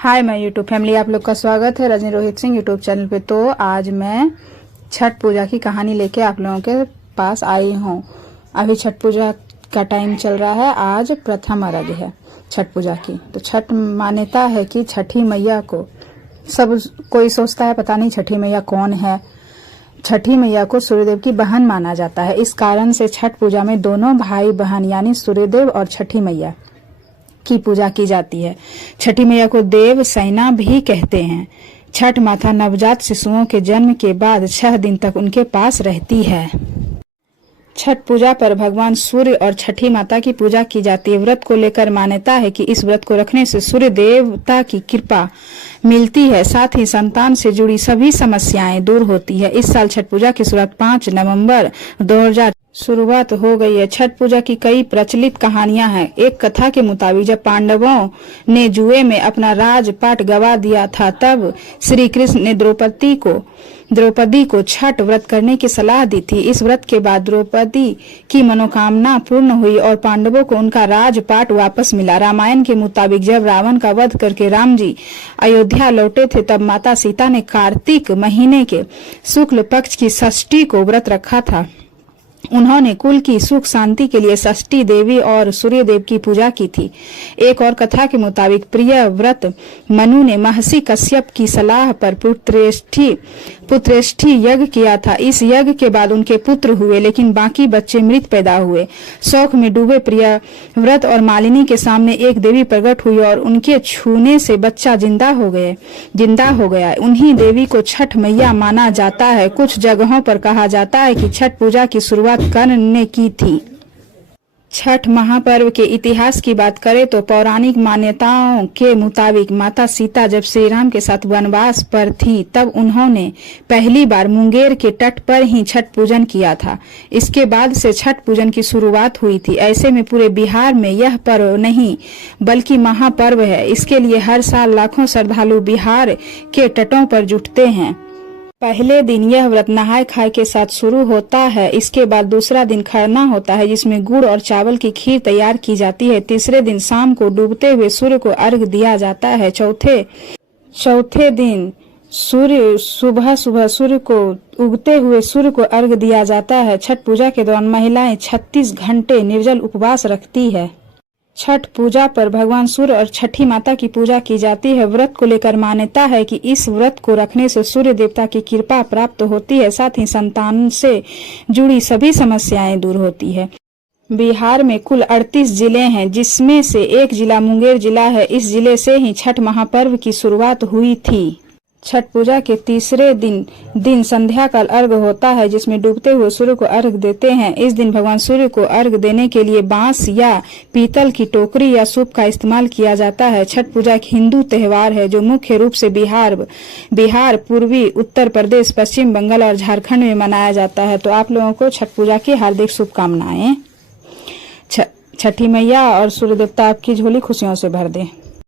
हाय मैं YouTube family, आप लोग का स्वागत है रजनी रोहित सिंह यूट्यूब चैनल पे। तो आज मैं छठ पूजा की कहानी लेके आप लोगों के पास आई हूँ। अभी छठ पूजा का टाइम चल रहा है। आज प्रथम अर्घ्य है छठ पूजा की। तो छठ मान्यता है कि छठी मैया को सब कोई सोचता है पता नहीं छठी मैया कौन है। छठी मैया को सूर्यदेव की बहन माना जाता है। इस कारण से छठ पूजा में दोनों भाई बहन यानी सूर्यदेव और छठी मैया की पूजा की जाती है। छठी मैया को देव सेना भी कहते हैं। छठ माता नवजात शिशुओं के जन्म के बाद 6 दिन तक उनके पास रहती है। छठ पूजा पर भगवान सूर्य और छठी माता की पूजा की जाती है। व्रत को लेकर मान्यता है कि इस व्रत को रखने से सूर्य देवता की कृपा मिलती है, साथ ही संतान से जुड़ी सभी समस्याएं दूर होती है। इस साल छठ पूजा की शुरुआत 5 नवंबर 2000 शुरुआत हो गई है। छठ पूजा की कई प्रचलित कहानियां हैं। एक कथा के मुताबिक जब पांडवों ने जुए में अपना राजपाट गवा दिया था, तब श्री कृष्ण ने द्रौपदी को छठ व्रत करने की सलाह दी थी। इस व्रत के बाद द्रौपदी की मनोकामना पूर्ण हुई और पांडवों को उनका राजपाट वापस मिला। रामायण के मुताबिक जब रावण का वध करके राम जी अयोध्या लौटे थे, तब माता सीता ने कार्तिक महीने के शुक्ल पक्ष की षष्ठी को व्रत रखा था। उन्होंने कुल की सुख शांति के लिए षष्ठी देवी और सूर्य देव की पूजा की थी। एक और कथा के मुताबिक प्रिय व्रत मनु ने महर्षि कश्यप की सलाह पर पुत्रेष्ठी यज्ञ किया था। इस यज्ञ के बाद उनके पुत्र हुए, लेकिन बाकी बच्चे मृत पैदा हुए। शौक में डूबे प्रिय व्रत और मालिनी के सामने एक देवी प्रकट हुई और उनके छूने से बच्चा जिंदा हो गया। उन्हीं देवी को छठ मैया माना जाता है। कुछ जगहों पर कहा जाता है कि छठ पूजा की शुरुआत कर्ण ने की थी। छठ महापर्व के इतिहास की बात करें तो पौराणिक मान्यताओं के मुताबिक माता सीता जब श्री राम के साथ वनवास पर थी, तब उन्होंने पहली बार मुंगेर के तट पर ही छठ पूजन किया था। इसके बाद से छठ पूजन की शुरुआत हुई थी। ऐसे में पूरे बिहार में यह पर्व नहीं बल्कि महापर्व है। इसके लिए हर साल लाखों श्रद्धालु बिहार के तटों पर जुटते हैं। पहले दिन यह व्रत नहाय खाए के साथ शुरू होता है। इसके बाद दूसरा दिन खरना होता है, जिसमें गुड़ और चावल की खीर तैयार की जाती है। तीसरे दिन शाम को डूबते हुए सूर्य को अर्घ दिया जाता है। चौथे दिन सुबह सूर्य को उगते हुए सूर्य को अर्घ दिया जाता है। छठ पूजा के दौरान महिलाएं 36 घंटे निर्जल उपवास रखती है। छठ पूजा पर भगवान सूर्य और छठी माता की पूजा की जाती है। व्रत को लेकर मान्यता है कि इस व्रत को रखने से सूर्य देवता की कृपा प्राप्त होती है, साथ ही संतान से जुड़ी सभी समस्याएं दूर होती है। बिहार में कुल 38 जिले हैं, जिसमें से एक जिला मुंगेर जिला है। इस जिले से ही छठ महापर्व की शुरुआत हुई थी। छठ पूजा के तीसरे दिन संध्या काल अर्घ होता है, जिसमें डूबते हुए सूर्य को अर्घ देते हैं। इस दिन भगवान सूर्य को अर्घ देने के लिए बांस या पीतल की टोकरी या सूप का इस्तेमाल किया जाता है। छठ पूजा एक हिंदू त्योहार है जो मुख्य रूप से बिहार, पूर्वी उत्तर प्रदेश, पश्चिम बंगाल और झारखंड में मनाया जाता है। तो आप लोगों को छठ पूजा की हार्दिक शुभकामनाएं। छठी मैया और सूर्य देवता आपकी झोली खुशियों से भर दे।